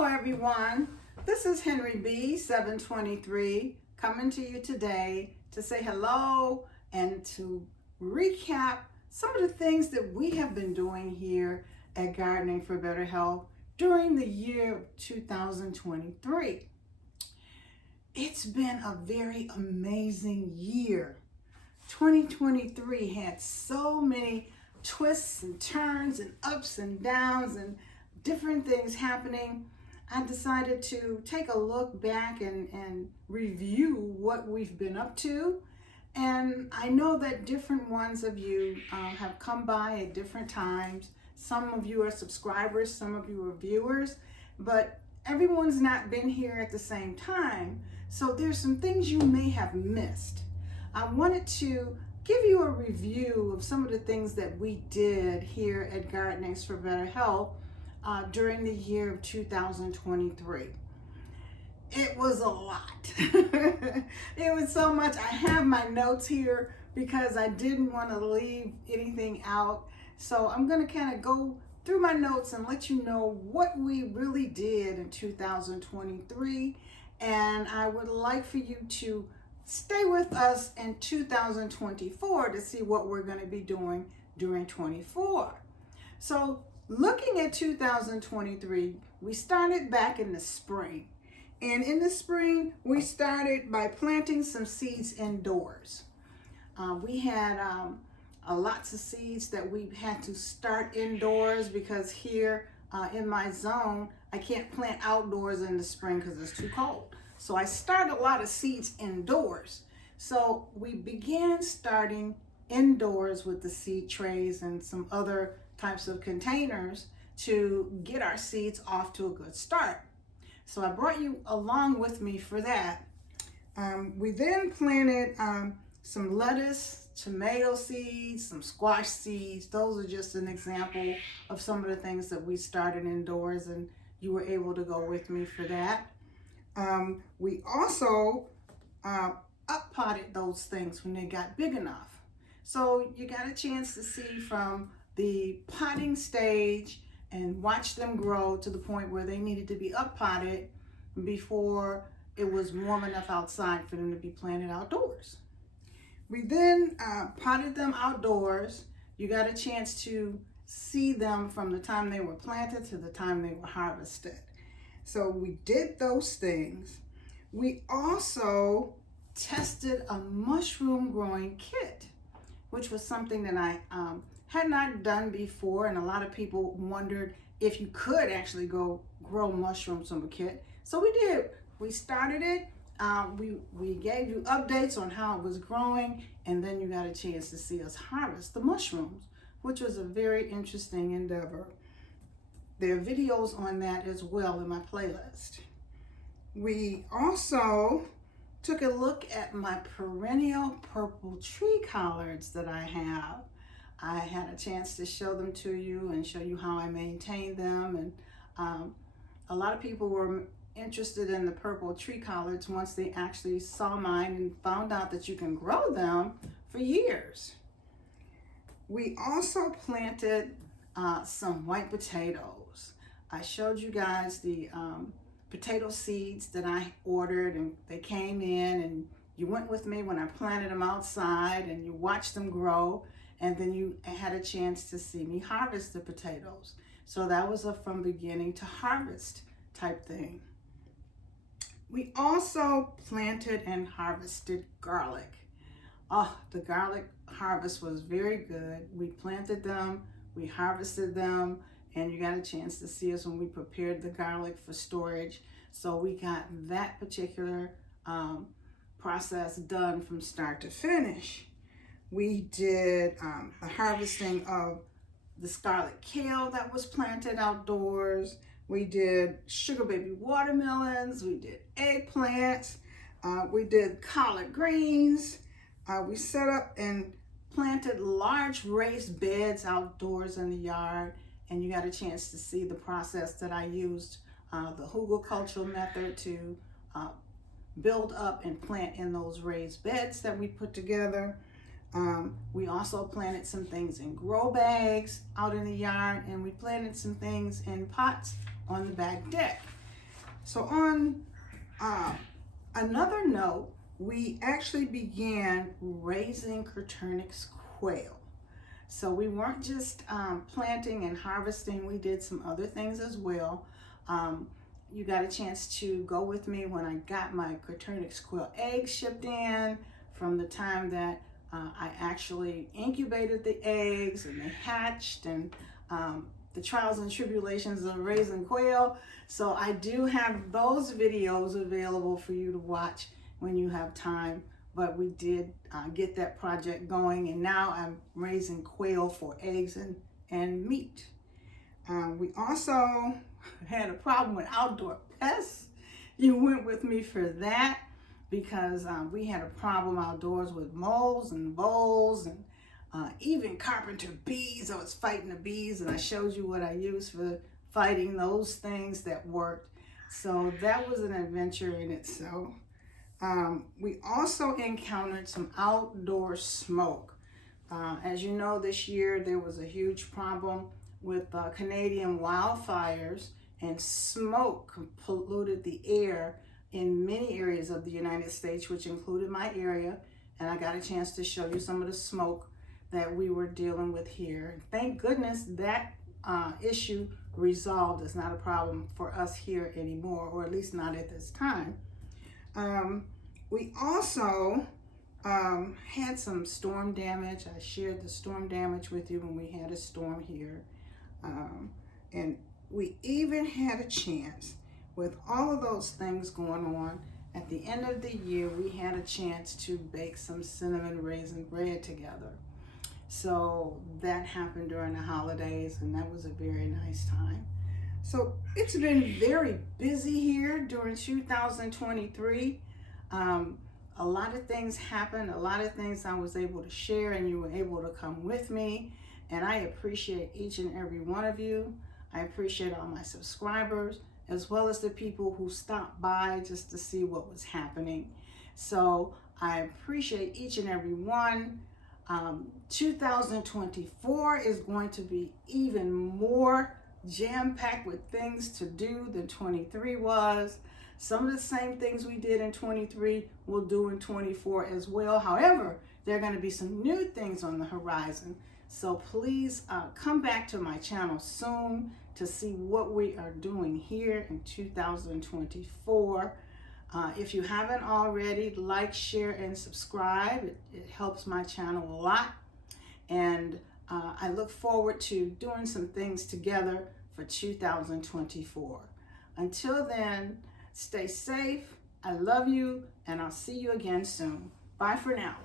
Hello everyone, this is Henry B 723 coming to you today to say hello and to recap some of the things that we have been doing here at Gardening for Better Health during the year of 2023. It's been a very amazing year. 2023 had so many twists and turns and ups and downs and different things happening. I decided to take a look back and review what we've been up to. And I know that different ones of you have come by at different times. Some of you are subscribers, some of you are viewers, but everyone's not been here at the same time. So there's some things you may have missed. I wanted to give you a review of some of the things that we did here at Gardening for Better Health during the year of 2023. It was a lot. It was so much. I have my notes here because I didn't want to leave anything out. So I'm going to kind of go through my notes and let you know what we really did in 2023. And I would like for you to stay with us in 2024 to see what we're going to be doing during 24. So looking at 2023, we started back in the spring. And in the spring, we started by planting some seeds indoors. We had lots of seeds that we had to start indoors because here in my zone, I can't plant outdoors in the spring because it's too cold. So I started a lot of seeds indoors. So we began starting indoors with the seed trays and some other types of containers to get our seeds off to a good start. So I brought you along with me for that. We then planted some lettuce, tomato seeds, some squash seeds. Those are just an example of some of the things that we started indoors, and you were able to go with me for that. We also up potted those things when they got big enough. So you got a chance to see from the potting stage and watch them grow to the point where they needed to be up potted before it was warm enough outside for them to be planted outdoors. We then potted them outdoors. You got a chance to see them from the time they were planted to the time they were harvested. So we did those things. We also tested a mushroom growing kit, which was something that I had not done before, and a lot of people wondered if you could actually go grow mushrooms from a kit. So we did. We started it. We gave you updates on how it was growing, and then you got a chance to see us harvest the mushrooms, which was a very interesting endeavor. There are videos on that as well in my playlist. We also took a look at my perennial purple tree collards that I have. I had a chance to show them to you and show you how I maintain them. And a lot of people were interested in the purple tree collards once they actually saw mine and found out that you can grow them for years. We also planted some white potatoes. I showed you guys the potato seeds that I ordered, and they came in, and you went with me when I planted them outside and you watched them grow, and then you had a chance to see me harvest the potatoes. So that was a from beginning to harvest type thing. We also planted and harvested garlic. Oh, the garlic harvest was very good. We planted them, we harvested them, and you got a chance to see us when we prepared the garlic for storage. So we got that particular process done from start to finish. We did the harvesting of the scarlet kale that was planted outdoors. We did sugar baby watermelons. We did eggplants. We did collard greens. We set up and planted large raised beds outdoors in the yard, and you got a chance to see the process that I used, the hugelkultur method, to build up and plant in those raised beds that we put together. We also planted some things in grow bags out in the yard, and we planted some things in pots on the back deck. So on another note, we actually began raising Coturnix quail. So we weren't just planting and harvesting, we did some other things as well. You got a chance to go with me when I got my Coturnix quail eggs shipped in, from the time that I actually incubated the eggs and they hatched, and the trials and tribulations of raising quail. So I do have those videos available for you to watch when you have time. But we did get that project going, and now I'm raising quail for eggs and meat. We also had a problem with outdoor pests. You went with me for that because we had a problem outdoors with moles and voles and even carpenter bees. I was fighting the bees, and I showed you what I used for fighting those things that worked. So that was an adventure in itself. We also encountered some outdoor smoke. As you know, this year there was a huge problem with Canadian wildfires, and smoke polluted the air in many areas of the United States, which included my area. And I got a chance to show you some of the smoke that we were dealing with here. Thank goodness that issue resolved. It's not a problem for us here anymore, or at least not at this time. We also had some storm damage. I shared the storm damage with you when we had a storm here. And we even had a chance, with all of those things going on, at the end of the year, we had a chance to bake some cinnamon raisin bread together. So that happened during the holidays, and that was a very nice time. So it's been very busy here during 2023. A lot of things happened, a lot of things I was able to share, and you were able to come with me. And I appreciate each and every one of you. I appreciate all my subscribers, as well as the people who stopped by just to see what was happening. So I appreciate each and every one. 2024 is going to be even more jam-packed with things to do than 23 was. Some of the same things we did in 23 we'll do in 24 as well. However, there are going to be some new things on the horizon. So please come back to my channel soon to see what we are doing here in 2024. If you haven't already, like, share, and subscribe. It helps my channel a lot. And I look forward to doing some things together for 2024. Until then, stay safe. I love you, and I'll see you again soon. Bye for now.